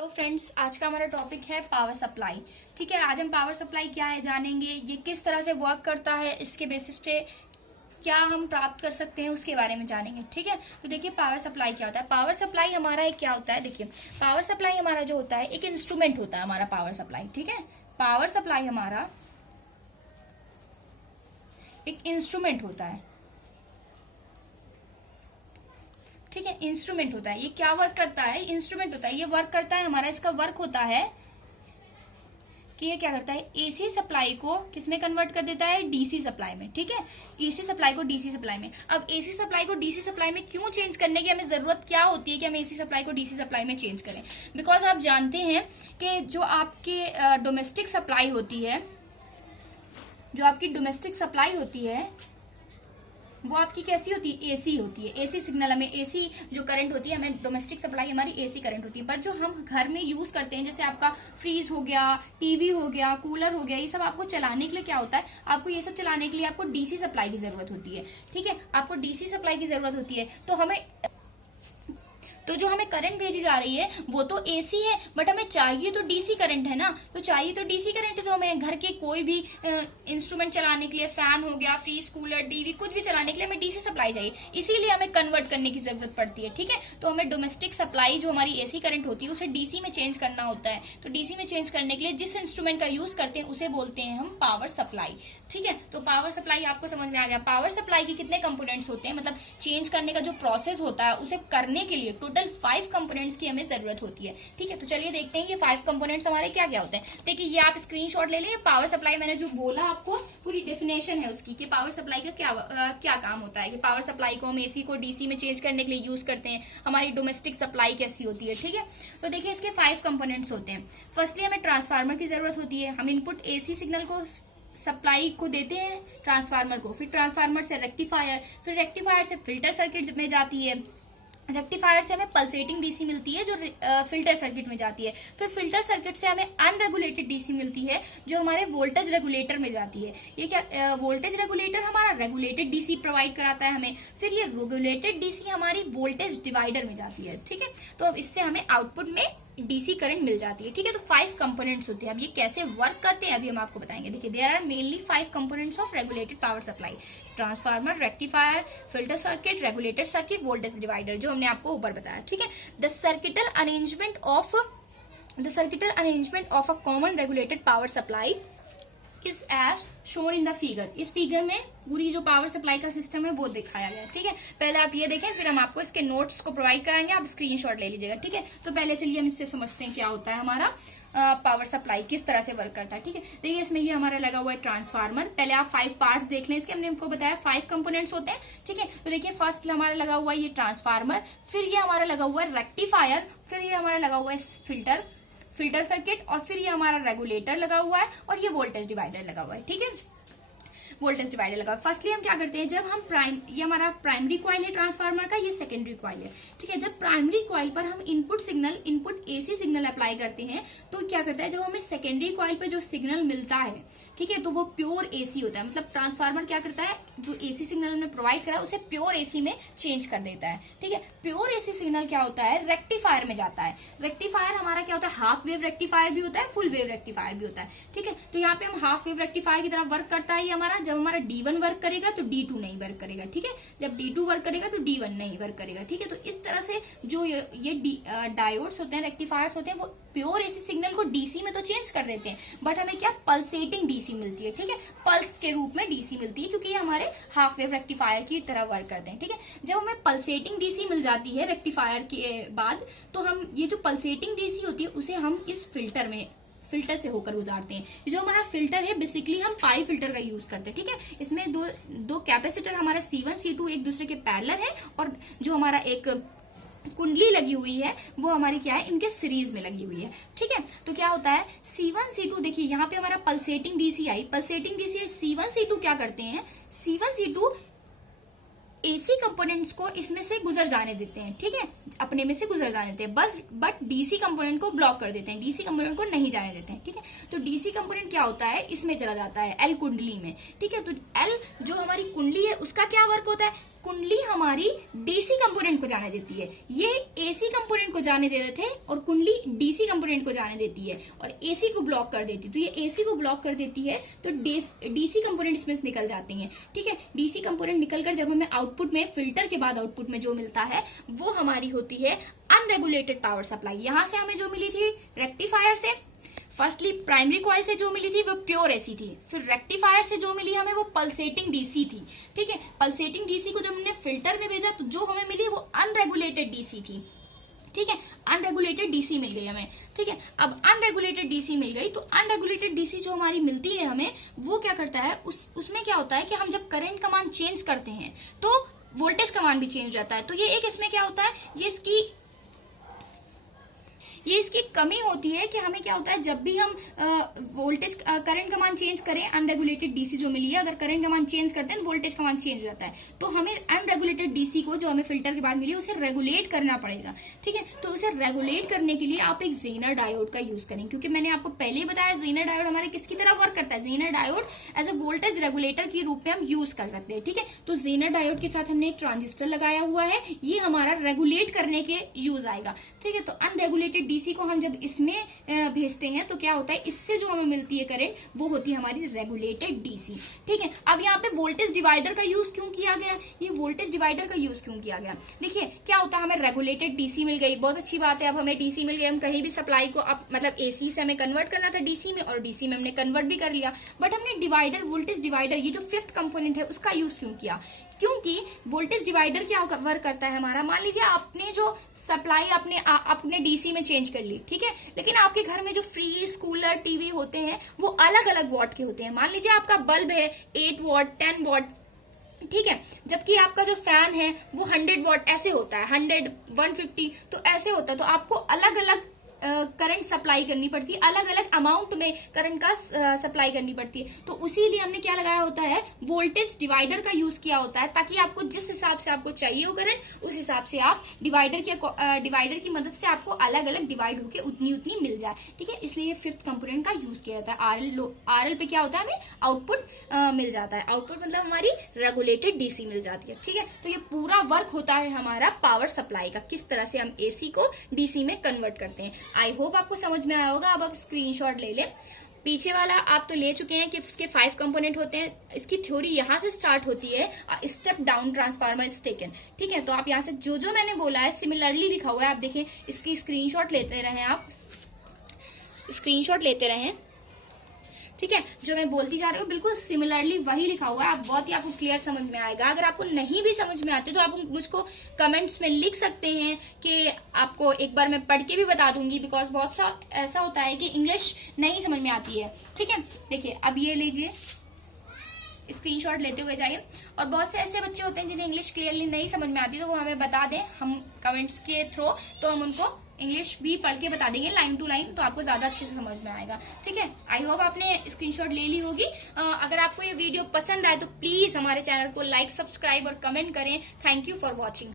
Hello friends, आज का हमारा टॉपिक है पावर सप्लाई। ठीक है, आज हम पावर सप्लाई क्या है जानेंगे, ये किस तरह से वर्क करता है, इसके बेसिस पे क्या हम प्राप्त कर सकते हैं उसके बारे में जानेंगे। ठीक है, तो देखिए पावर सप्लाई क्या होता है। पावर सप्लाई हमारा एक क्या होता है, देखिए पावर सप्लाई हमारा जो होता है एक इंस्ट्रूमेंट होता है हमारा पावर सप्लाई। ठीक है, पावर सप्लाई हमारा एक इंस्ट्रूमेंट होता है। ठीक है, इंस्ट्रूमेंट होता है। ये क्या वर्क करता है, इंस्ट्रूमेंट होता है, ये वर्क करता है हमारा। इसका वर्क होता है कि ये क्या करता है, एसी सप्लाई को किसमें कन्वर्ट कर देता है, डीसी सप्लाई में। ठीक है, एसी सप्लाई को डीसी सप्लाई में। अब एसी सप्लाई को डीसी सप्लाई में क्यों चेंज करने की हमें जरूरत क्या होती है कि हम एसी सप्लाई को डीसी सप्लाई में चेंज करें। बिकॉज आप जानते हैं कि जो आपके डोमेस्टिक सप्लाई होती है, जो आपकी डोमेस्टिक सप्लाई होती है वो आपकी कैसी होती है, एसी होती है। एसी सिग्नल, हमें एसी जो करंट होती है, हमें डोमेस्टिक सप्लाई हमारी एसी करंट होती है। पर जो हम घर में यूज करते हैं, जैसे आपका फ्रीज हो गया, टीवी हो गया, कूलर हो गया, ये सब आपको चलाने के लिए क्या होता है, आपको ये सब चलाने के लिए आपको डीसी सप्लाई की जरूरत होती है। ठीक है, आपको डीसी सप्लाई की जरूरत होती है। तो जो हमें करंट भेजी जा रही है वो तो एसी है, बट हमें चाहिए तो डीसी करंट है ना। तो चाहिए तो डीसी करंट है, तो हमें घर के कोई भी इंस्ट्रूमेंट चलाने के लिए, फैन हो गया, फ्रीज, कूलर, टीवी, कुछ भी चलाने के लिए हमें डीसी सप्लाई चाहिए। इसीलिए हमें कन्वर्ट करने की जरूरत पड़ती है। ठीक है, तो हमें डोमेस्टिक सप्लाई जो हमारी एसी करंट होती है उसे डीसी में चेंज करना होता है। तो डीसी में चेंज करने के लिए जिस इंस्ट्रूमेंट का यूज करते हैं उसे बोलते हैं हम पावर सप्लाई। ठीक है, तो पावर सप्लाई आपको समझ में आ गया। पावर सप्लाई के कितने कंपोनेंट्स होते हैं, मतलब चेंज करने का जो प्रोसेस होता है उसे करने के लिए टोटल 5 कंपोनेंट्स की हमें जरूरत होती है। ठीक है, तो चलिए देखते हैं ये 5 कंपोनेंट्स हमारे क्या क्या होते हैं। देखिए ये आप स्क्रीनशॉट ले लें। पावर सप्लाई मैंने जो बोला आपको पूरी डेफिनेशन है उसकी कि पावर सप्लाई का क्या काम होता है। कि पावर सप्लाई को हम एसी को डीसी में चेंज करने के लिए यूज करते हैं। हमारी डोमेस्टिक सप्लाई कैसी होती है। ठीक है, तो देखिए इसके 5 कंपोनेंट्स होते हैं। फर्स्टली हमें ट्रांसफार्मर की जरूरत होती है। हम इनपुट एसी सिग्नल को सप्लाई को देते हैं ट्रांसफार्मर को, फिर ट्रांसफार्मर से रेक्टिफायर, फिर रेक्टिफायर से फिल्टर सर्किट में जाती है। रेक्टिफायर से हमें पल्सेटिंग डीसी मिलती है जो फिल्टर सर्किट में जाती है। फिर फिल्टर सर्किट से हमें अनरेगुलेटेड डीसी मिलती है जो हमारे वोल्टेज रेगुलेटर में जाती है। ये क्या, वोल्टेज रेगुलेटर हमारा रेगुलेटेड डीसी प्रोवाइड कराता है हमें। फिर ये रेगुलेटेड डीसी हमारी वोल्टेज डिवाइडर में जाती है। ठीक है, तो अब इससे हमें आउटपुट में डीसी करंट मिल जाती है। ठीक है, तो 5 कंपोनेंट्स होते हैं। अब ये कैसे वर्क करते हैं अभी हम आपको बताएंगे। देखिए there are mainly 5 components of regulated power supply: transformer, rectifier, filter circuit, regulator circuit, voltage divider, जो हमने आपको ऊपर बताया। ठीक है, the circuital arrangement of a common regulated power supply is as shown in the figure. इस figure में पूरी जो पावर सप्लाई का सिस्टम है वो दिखाया गया है। ठीक है, पहले आप ये देखें, फिर हम आपको इसके नोट्स को प्रोवाइड कराएंगे, आप स्क्रीनशॉट ले लीजिएगा। ठीक है, तो पहले चलिए हम इससे समझते हैं क्या होता है हमारा पावर सप्लाई, किस तरह से वर्क करता है। ठीक है, देखिए इसमें ये हमारा लगा हुआ है ट्रांसफार्मर। पहले आप 5 पार्ट्स देख लें इसके, हमने आपको बताया 5 कंपोनेंट्स होते हैं। ठीक है, तो देखिए फर्स्ट हमारा लगा हुआ है ये ट्रांसफार्मर, फिर ये हमारा लगा हुआ है रेक्टिफायर, फिर ये हमारा लगा हुआ है फिल्टर सर्किट, और फिर ये हमारा रेगुलेटर लगा हुआ है, और ये वोल्टेज डिवाइडर लगा हुआ है। ठीक है, वोल्टेज डिवाइडर लगा। फर्स्टली हम क्या करते हैं, जब हम ये हमारा प्राइमरी कॉइल है ट्रांसफार्मर का, ये सेकेंडरी कॉइल है। ठीक है, जब प्राइमरी कॉइल पर हम इनपुट एसी सिग्नल अप्लाई करते हैं तो क्या करता है, जब हमें सेकेंडरी कॉइल पे जो सिग्नल मिलता है, ठीक है, तो वो प्योर एसी होता है। मतलब ट्रांसफार्मर क्या करता है, जो एसी सिग्नल हमने प्रोवाइड करा है उसे प्योर एसी में चेंज कर देता है। ठीक है, प्योर एसी सिग्नल क्या होता है, रेक्टिफायर में जाता है। रेक्टिफायर हमारा क्या होता है, हाफ वेव रेक्टिफायर भी होता है, फुल वेव रेक्टिफायर भी होता है। ठीक है, तो यहाँ पे हम हाफ वेव रेक्टिफायर की तरह वर्क करता है ये हमारा। जब हमारा D1 वर्क करेगा तो D2 नहीं वर्क करेगा। ठीक है, जब D2 वर्क करेगा तो D1 नहीं वर्क करेगा। ठीक है, तो इस तरह से जो ये डायोड्स होते हैं, रेक्टिफायर्स होते हैं, वो प्योर एसी सिग्नल को डीसी में तो चेंज कर देते हैं, बट हमें क्या, पल्सेटिंग डीसी मिलती है। ठीक है, पल्स के रूप में डीसी मिलती है, क्योंकि ये हमारे हाफ वेव रेक्टिफायर की तरह वर्क करते हैं। ठीक है, जब हमें पल्सेटिंग डीसी मिल जाती है रेक्टिफायर के बाद, तो हम ये जो पल्सेटिंग डीसी होती है उसे हम इस फिल्टर से होकर गुजारते हैं। जो हमारा फिल्टर है बेसिकली हम पाई फिल्टर का यूज करते हैं। ठीक है, इसमें दो कैपेसिटर हमारा C1 C2 एक दूसरे के पैरेलल है, और जो हमारा एक कुंडली लगी हुई है वो हमारी क्या है, इनके सीरीज में लगी हुई है। ठीक है, तो क्या होता है, C1 C2, देखिए यहाँ पे हमारा पल्सेटिंग डीसी आई, पल्सेटिंग डीसी C1 C2 क्या करते हैं, C1 C2 एसी कंपोनेंट्स को इसमें से गुजर जाने देते हैं। ठीक है, अपने में से गुजर जाने देते हैं बस, बट डीसी कंपोनेंट को ब्लॉक कर देते हैं, डीसी कंपोनेंट को नहीं जाने देते हैं। ठीक है, तो डीसी कंपोनेंट क्या होता है, इसमें चला जाता है एल कुंडली में। ठीक है, तो एल जो हमारी कुंडली है उसका क्या वर्क होता है, कुंडली हमारी डीसी कंपोनेंट को जाने देती है। ये एसी कंपोनेंट को जाने दे रहे थे और कुंडली डीसी कंपोनेंट को जाने देती है और एसी को ब्लॉक कर देती है। तो ये एसी को ब्लॉक कर देती है तो डीसी कंपोनेंट इसमें निकल जाती हैं। ठीक है, डीसी कंपोनेंट निकलकर जब हमें आउटपुट में, फिल्टर के बाद आउटपुट में जो मिलता है वो हमारी होती है अनरेगुलेटेड पावर सप्लाई। यहां से हमें जो मिली थी रेक्टिफायर से, फर्स्टली प्राइमरी कॉइल से जो मिली थी वो प्योर एसी थी, फिर रेक्टिफायर से जो मिली हमें वो पल्सेटिंग डीसी थी। ठीक है, पल्सेटिंग डीसी को जब हमने फिल्टर में भेजा तो जो हमें मिली वो अनरेगुलेटेड डीसी थी। ठीक है, अनरेगुलेटेड डीसी मिल गई हमें। ठीक है, अब अनरेगुलेटेड डीसी मिल गई तो अनरेगुलेटेड डीसी जो हमारी मिलती है हमें, वो क्या करता है, उसमें क्या होता है कि हम जब करंट का मान चेंज करते हैं तो वोल्टेज का मान भी चेंज हो जाता है। तो ये एक इसमें क्या होता है, ये इसकी कमी होती है कि हमें क्या होता है, जब भी हम वोल्टेज करंट का मान चेंज करें, अनरेगुलेटेड डीसी जो मिली है, अगर करंट का मान चेंज करते हैं तो वोल्टेज का मान चेंज हो जाता है। तो हमें अनरेगुलेटेड डीसी को, जो हमें फिल्टर के बाद मिली, उसे रेगुलेट करना पड़ेगा। ठीक है, तो उसे रेगुलेट करने के लिए आप एक जेनर डायोड का यूज करें, क्योंकि मैंने आपको पहले ही बताया जेनर डायोड हमारे किसकी तरह वर्क करता है। Zener diode as a voltage regulator के रूप में हम यूज कर सकते हैं। ठीक है, तो जेनर डायोड के साथ हमने एक ट्रांजिस्टर लगाया हुआ है, ये हमारा रेगुलेट करने के यूज आएगा। ठीक है, तो अनरेगुलेटेड डीसी को हम जब इसमें भेजते हैं तो क्या होता है, इससे जो हमें मिलती है करंट वो होती है हमारी रेगुलेटेड डीसी। ठीक है, अब यहाँ पे वोल्टेज डिवाइडर का यूज क्यों किया गया, ये वोल्टेज डिवाइडर का यूज क्यों किया गया, देखिए क्या होता है, हमें रेगुलेटेड डीसी मिल गई, बहुत अच्छी बात है। अब हमें डीसी मिल गई, हम कहीं भी सप्लाई को, अब मतलब एसी से हमें कन्वर्ट करना था डीसी में, और डीसी में हमने कन्वर्ट भी कर लिया, बट हमने डिवाइडर, वोल्टेज डिवाइडर, ये जो फिफ्थ कंपोनेंट है उसका यूज क्यों किया, क्योंकि वोल्टेज डिवाइडर क्या वर्क करता है हमारा, मान लीजिए आपने जो सप्लाई अपने डीसी में चेंज कर ली, ठीक है, लेकिन आपके घर में जो फ्रीज, कूलर, टीवी होते हैं वो अलग अलग वॉट के होते हैं। मान लीजिए आपका बल्ब है 8 वॉट, 10 वॉट, ठीक है, जबकि आपका जो फैन है वो 100 वॉट ऐसे होता है, 100, 150, तो ऐसे होता है। तो आपको अलग अलग करंट सप्लाई करनी पड़ती है, अलग अलग अमाउंट में करंट का सप्लाई करनी पड़ती है। तो उसीलिए हमने क्या लगाया होता है, वोल्टेज डिवाइडर का यूज किया होता है, ताकि आपको जिस हिसाब से आपको चाहिए हो करंट, उस हिसाब से आप डिवाइडर की मदद से आपको अलग अलग डिवाइड होकर उतनी उतनी मिल जाए। ठीक है, इसलिए ये फिफ्थ कंपोनेंट का यूज किया जाता है। आरएल पे क्या होता है, हमें आउटपुट मिल जाता है, आउटपुट मतलब हमारी रेगुलेटेड डीसी मिल जाती है। ठीक है, तो ये पूरा वर्क होता है हमारा पावर सप्लाई का, किस तरह से हम एसी को डीसी में कन्वर्ट करते हैं। आई होप आपको समझ में आया होगा। अब आप स्क्रीनशॉट ले लें, पीछे वाला आप तो ले चुके हैं कि उसके 5 कंपोनेंट होते हैं। इसकी थ्योरी यहाँ से स्टार्ट होती है, step down transformer is taken. ठीक है, तो आप यहाँ से जो जो मैंने बोला है सिमिलरली लिखा हुआ है, आप देखें, इसकी स्क्रीनशॉट लेते रहें, आप स्क्रीनशॉट लेते रहें। ठीक है, जो मैं बोलती जा रही हूँ बिल्कुल सिमिलरली वही लिखा हुआ है, आप बहुत ही आपको क्लियर समझ में आएगा। अगर आपको नहीं भी समझ में आते तो आप मुझको कमेंट्स में लिख सकते हैं कि आपको एक बार मैं पढ़ के भी बता दूंगी, बिकॉज बहुत सा ऐसा होता है कि इंग्लिश नहीं समझ में आती है। ठीक है, देखिए अब ये लीजिए, स्क्रीनशॉट लेते हुए जाइए। और बहुत से ऐसे बच्चे होते हैं जिन्हें इंग्लिश क्लियरली नहीं समझ में आती, तो वो हमें बता दें, हम कमेंट्स के थ्रू तो हम उनको इंग्लिश भी पढ़ के बता देंगे लाइन टू लाइन, तो आपको ज्यादा अच्छे से समझ में आएगा। ठीक है, आई होप आपने स्क्रीनशॉट ले ली होगी। अगर आपको ये वीडियो पसंद आए तो प्लीज हमारे चैनल को लाइक, सब्सक्राइब और कमेंट करें। Thank you for watching.